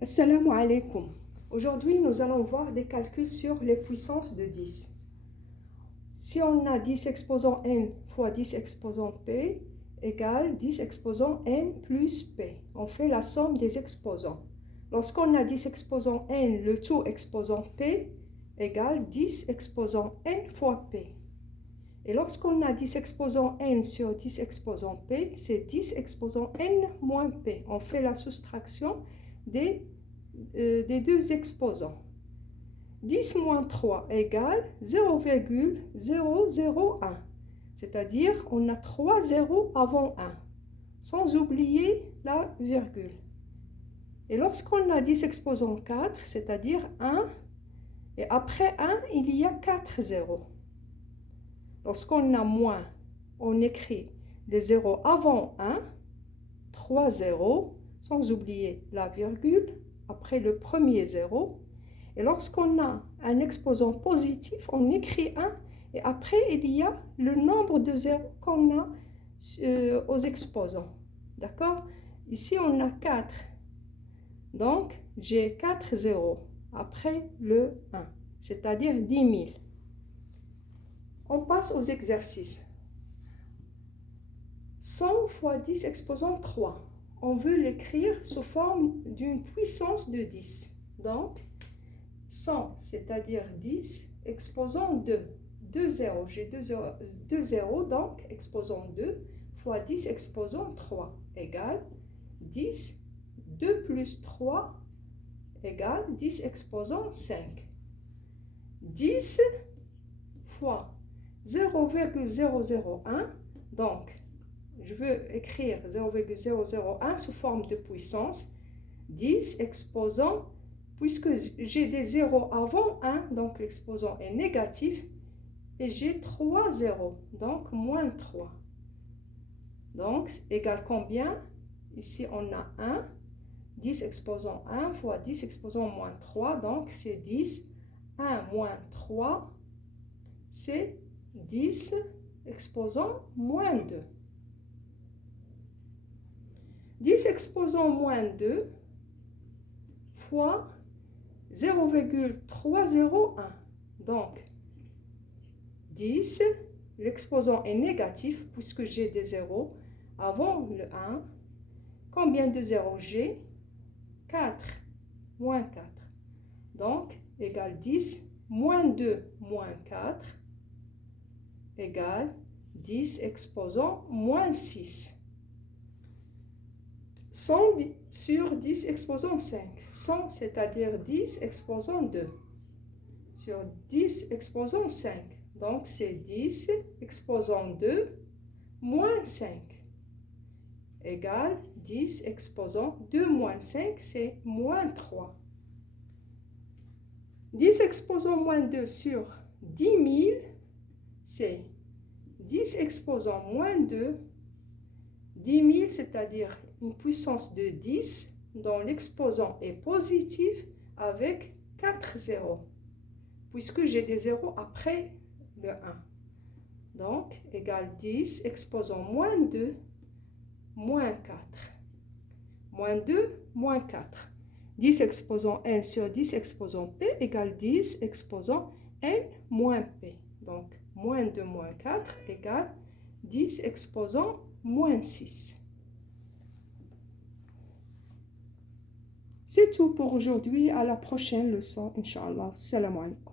Assalamu alaikum. Aujourd'hui, nous allons voir des calculs sur les puissances de 10. Si on a 10 exposant n fois 10 exposant p égale 10 exposant n plus p. On fait la somme des exposants. Lorsqu'on a 10 exposant n, le tout exposant p égale 10 exposant n fois p. Et lorsqu'on a 10 exposant n sur 10 exposant p, c'est 10 exposant n moins p. On fait la soustraction des deux exposants. 10 moins 3 égale 0,001. C'est-à-dire, on a 3 zéros avant 1, sans oublier la virgule. Et lorsqu'on a 10 exposant 4, c'est-à-dire 1, et après 1, il y a 4 zéros. Lorsqu'on a moins, on écrit les zéros avant 1, 3 zéros, sans oublier la virgule, après le premier zéro. Et lorsqu'on a un exposant positif, on écrit 1, et après, il y a le nombre de zéros qu'on a aux exposants. D'accord? Ici, on a 4. Donc, j'ai 4 zéros après le 1, c'est-à-dire 10 000. On passe aux exercices. 100 fois 10 exposant 3. On veut l'écrire sous forme d'une puissance de 10. Donc, 100, c'est-à-dire 10, exposant 2. 2 zéros, j'ai 2 zéros, donc exposant 2 fois 10 exposant 3 égale 10. 2 plus 3 égale 10 exposant 5. 10 fois 0,001, donc je veux écrire 0,001 sous forme de puissance, 10 exposant, puisque j'ai des zéros avant 1, donc l'exposant est négatif, et j'ai 3 zéros, donc moins 3. Donc, égale combien? Ici, on a 1, 10 exposant 1 fois 10 exposant moins 3, donc c'est 10, 1 moins 3, c'est 10 exposant moins 2. 10 exposant moins 2 fois 0,301. Donc, 10, l'exposant est négatif puisque j'ai des zéros avant le 1. Combien de zéros j'ai? 4, moins 4. Donc, égale 10, moins 2, moins 4, égale 10 exposant moins 6. 100 sur 10 exposant 5. 100, c'est-à-dire 10 exposant 2. Sur 10 exposant 5. Donc, c'est 10 exposant 2 moins 5. Égale 10 exposant 2 moins 5, c'est moins 3. 10 exposant moins 2 sur 10 000, c'est 10 exposant moins 2. 10 000, c'est-à-dire une puissance de 10 dont l'exposant est positif avec 4 zéros, puisque j'ai des zéros après le 1. Donc, égale 10 exposant moins 2, moins 4. Moins 2, moins 4. 10 exposant n sur 10 exposant p égale 10 exposant n moins p. Donc, moins 2, moins 4 égale 10 exposant moins 6. C'est tout pour aujourd'hui. À la prochaine leçon, Inch'Allah. Salam alaikum.